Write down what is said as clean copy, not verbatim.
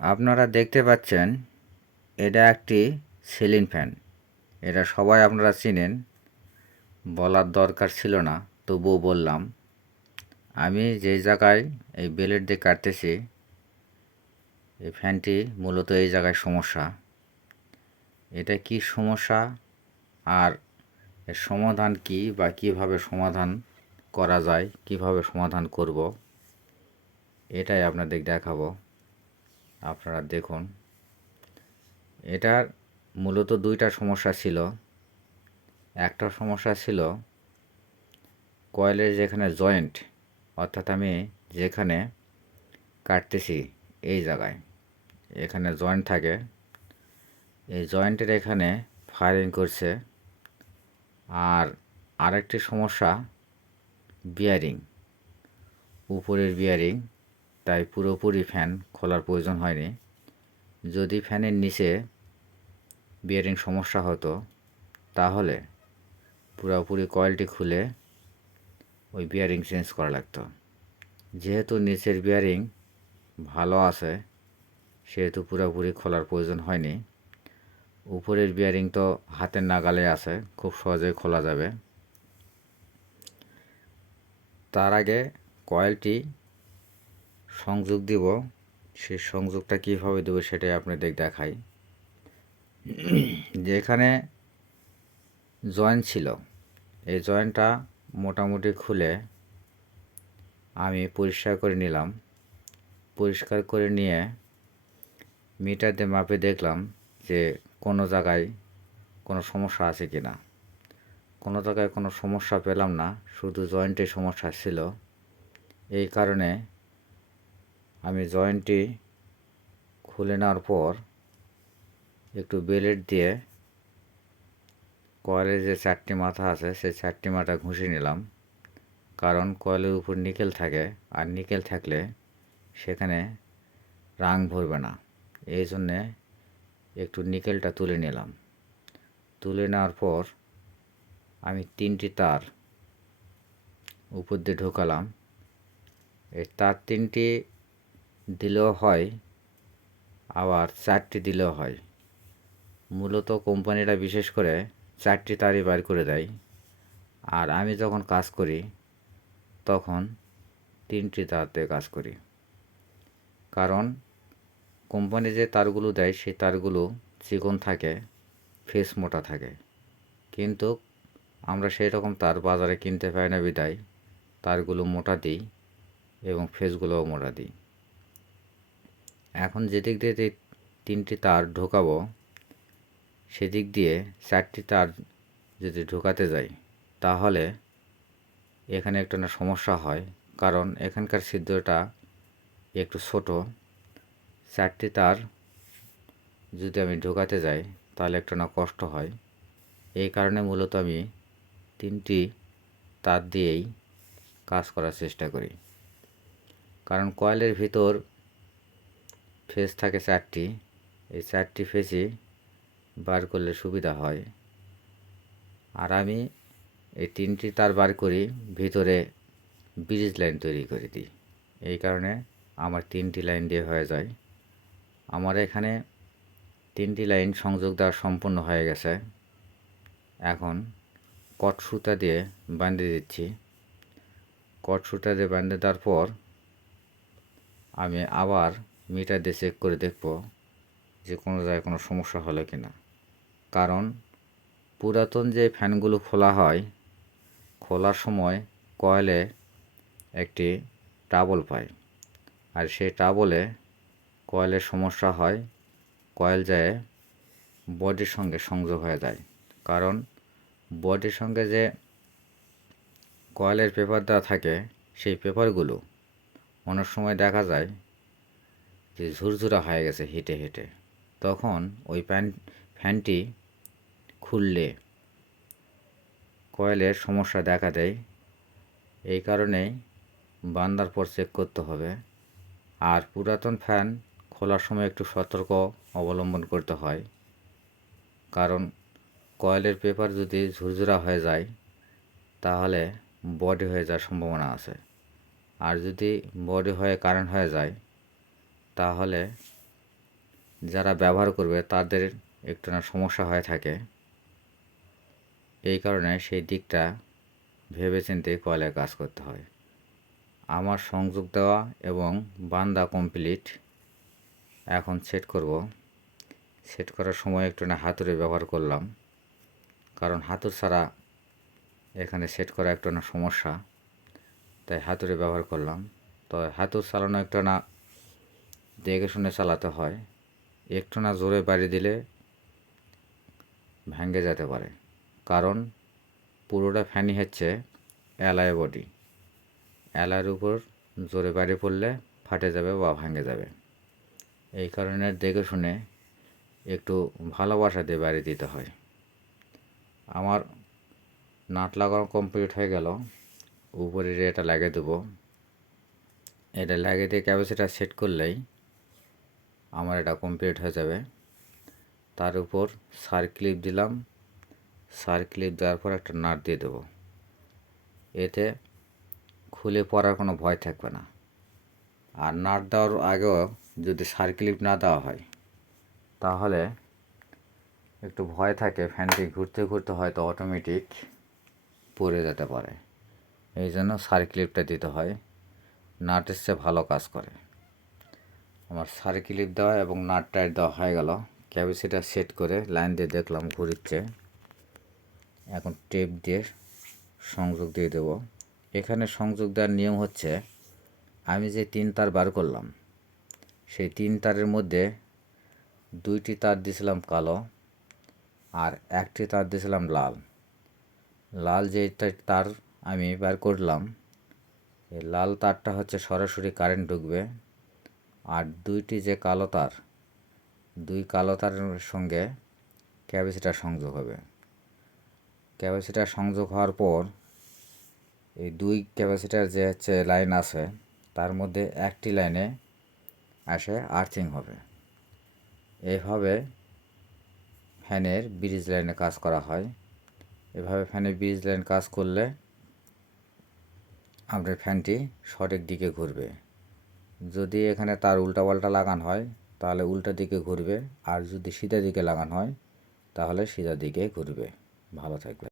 আপনারা দেখতে পাচ্ছেন এটা একটি সিলিং ফ্যান। এটা সবাই আপনারা চিনেন, বলার দরকার ছিল না, তবুও বললাম। আমি যেই জায়গায় এই ব্লেড দিয়ে কাটতেছি, এই ফ্যানটি মূলত এই জায়গায় সমস্যা। এটা কি সমস্যা আর এর সমাধান কি বা কিভাবে সমাধান করা যায়, কিভাবে সমাধান করব, এটাই আপনাদের দেখাবো। আপনারা দেখুন, এটার মূলত দুইটা সমস্যা ছিল। একটা সমস্যা ছিল কয়েলের যেখানে জয়েন্ট, অর্থাৎ আমি যেখানে কাটতেছি এই জায়গায় এখানে জয়েন্ট থাকে, এই জয়েন্টের এখানে ফায়ারিং করছে। আর আরেকটি সমস্যা বিয়ারিং, উপরের বিয়ারিং, তাই পুরোপুরি ফ্যান খোলার প্রয়োজন হয়নি। যদি ফ্যানের নিচে বিয়ারিং সমস্যা হতো তাহলে পুরোপুরি কয়েলটি খুলে ওই বিয়ারিং চেঞ্জ করা লাগতো। যেহেতু নিচের বিয়ারিং ভালো আছে সেহেতু পুরোপুরি খোলার প্রয়োজন হয়নি। উপরের বিয়ারিং তো হাতের নাগালে আছে, খুব সহজেই খোলা যাবে। তার আগে কয়েলটি সংযোগ দিব, সেই সংযোগটা কীভাবে দেবো সেটাই আপনাদের দেখাই। যেখানে জয়েন্ট ছিল এই জয়েন্টটা মোটামুটি খুলে আমি পরিষ্কার করে নিলাম। পরিষ্কার করে নিয়ে মিটার দিয়ে মাপে দেখলাম যে কোনো জায়গায় কোনো সমস্যা আছে কি না। কোনো জায়গায় কোনো সমস্যা পেলাম না, শুধু জয়েন্টে সমস্যা ছিল। এই কারণে আমি জয়েন্টটি খুলে নেওয়ার পর একটু ব্লেড দিয়ে কয়েলের যে চারটি মাথা আছে সেই চারটি মাথা ঘষে নিলাম। কারণ কয়েলের উপর নিকেল থাকে, আর নিকেল থাকলে সেখানে রাং ভরবে না। এই জন্যে একটু নিকেলটা তুলে নিলাম। তুলে নেওয়ার পর আমি 3টি তার উপর দিয়ে ঢোকালাম। এই তার 3টি দিলেও হয়, আবার 4টি দিলেও হয়। মূলত কোম্পানিটা বিশেষ করে 4টি তারই বার করে দেয়, আর আমি যখন কাজ করি তখন 3টি তার দিয়ে কাজ করি। কারণ কোম্পানি যে তারগুলো দেয় সেই তারগুলো চিকন থাকে, ফেস মোটা থাকে, কিন্তু আমরা সেই রকম তার বাজারে কিনতে পাই না বিধায় তারগুলো মোটা দিই এবং ফেসগুলোও মোটা দিই। এখন যেদিক দিয়ে 3টি তার ঢোকাবো সেদিক দিয়ে 4টি তার যদি ঢোকাতে যাই তাহলে এখানে একটা না সমস্যা হয়। কারণ এখানকার ছিদ্রটা একটু ছোট, 4টি তার যদি আমি ঢোকাতে যাই তাহলে একটা না কষ্ট হয়। এই কারণে মূলত আমি 3টি তার দিয়েই কাজ করার চেষ্টা করি। কারণ কয়েলের ভিতর ফেস থাকে 4টি, এই 4টি ফেসই বার করলে সুবিধা হয়। আর আমি এই 3টি তার বার করি, ভিতরে ব্রিজ লাইন তৈরি করে দিই। এই কারণে আমার 3টি লাইন দিয়ে হয়ে যায়। আমার এখানে 3টি লাইন সংযোগ দেওয়া সম্পূর্ণ হয়ে গেছে। এখন কট সুতা দিয়ে বাঁধে দিচ্ছি। কট সুতা দিয়ে বাঁধে দেওয়ার পর আমি আবার মিটার দিয়ে চেক করে দেখব যে কোনো জায়গায় কোনো সমস্যা হলো কি না। কারণ পুরাতন যে ফ্যানগুলো খোলা হয়, খোলার সময় কয়েলে একটি ট্রাবল পায়, আর সেই ট্রাবলে কয়েলের সমস্যা হয়, কয়েল যায় বডির সঙ্গে সংযোগ হয়ে যায়। কারণ বডির সঙ্গে যে কয়েলের পেপার দেওয়া থাকে সেই পেপারগুলো অনেক সময় দেখা যায় যে ঝুরঝুরা হয়ে গেছে হিটে হিটে। তখন ওই ফ্যানটি খুললে কয়েলের সমস্যা দেখা দেয়। এই কারণেই বান্দার পর চেক করতে হবে। আর পুরাতন ফ্যান খোলার সময় একটু সতর্ক অবলম্বন করতে হয়। কারণ কয়েলের পেপার যদি ঝুরঝুরা হয়ে যায় তাহলে বডি হয়ে যাওয়ার সম্ভাবনা আছে। আর যদি বডি হয়ে কারেন্ট হয়ে যায় তাহলে যারা ব্যবহার করবে তাদের একটু না সমস্যা হয়ে থাকে। এই কারণে সেই দিকটা ভেবেচিন্তে কয়লায় কাজ করতে হয়। আমার সংযোগ দেওয়া এবং বান্ধা কমপ্লিট। এখন সেট করব। সেট করার সময় একটু না হাতুড়ি ব্যবহার করলাম, কারণ হাতুড় ছাড়া এখানে সেট করা একটু না সমস্যা, তাই হাতুড়ি ব্যবহার করলাম। তো হাতুড় চালানো একটু না দেখে শুনে চালাতে হয়। একটু না জোরে বাড়ি দিলে ভেঙে যেতে পারে, কারণ পুরোটা ফ্যানই হচ্ছে অ্যালয় বডি। অ্যালয়ের উপর জোরে বাড়ি পড়লে ফাটে যাবে বা ভেঙে যাবে। এই কারণে দেখে শুনে একটু ভালোবাসা দিয়ে বাড়ি দিতে হয়। আমার নাট লাগানো কমপ্লিট হয়ে গেল। উপরে এটা লাগিয়ে দেবো। এটা লাগিয়ে দিয়ে ক্যাপাসিটার সেট করলেই আমার এটা কমপ্লিট হয়ে যাবে। তার উপর সার্ক্লিপ দিলাম। সার্ক্লিপ দেওয়ার পর একটা নাট দিয়ে দেবো। এতে খুলে পড়ার কোনো ভয় থাকবে না। আর নাট দেওয়ার আগেও যদি সার্ক্লিপ না দেওয়া হয় তাহলে একটু ভয় থাকে, ফ্যানটি ঘুরতে ঘুরতে হয়তো অটোমেটিক পড়ে যেতে পারে। এই জন্য সার্ক্লিপটা দিতে হয়, নাটের চেয়ে ভালো কাজ করে। আমার সার্ক্লিপ দেওয়া এবং নাট টাইট দেওয়া হয়ে গেল। ক্যাপাসিটার সেট করে লাইন দিয়ে দেখলাম ঘুরিচ্ছে। এখন টেপ দিয়ে সংযোগ দিয়ে দেব। এখানে সংযোগ দেওয়ার নিয়ম হচ্ছে, আমি যে 3 তার বার করলাম সেই 3 তারের মধ্যে 2টি তার দিয়েছিলাম কালো আর 1টি তার দিয়েছিলাম লাল। লাল যে তার আমি বার করলাম, এই লাল তারটা হচ্ছে সরাসরি কারেন্ট ঢুকবে। আর 2টি যে কালো তার, 2 কালো তারের সঙ্গে ক্যাপাসিটার সংযোগ হবে। ক্যাপাসিটার সংযোগ হওয়ার পর এই 2 ক্যাপাসিটার যে হচ্ছে লাইন আছে তার মধ্যে একটি লাইনে আসে আর্থিং হবে। এভাবে ফ্যানের ব্রিজ লাইনে কাজ করা হয়। এভাবে ফ্যানের ব্রিজ লাইন কাজ করলে আপনার ফ্যানটি সঠিক দিকে ঘুরবে। যদি এখানে তার উল্টাপাল্টা লাগানো হয় তাহলে উল্টা দিকে ঘুরবে, আর যদি সিধা দিকে লাগানো হয় তাহলে সিধা দিকে ঘুরবে। ভালো থাকবে।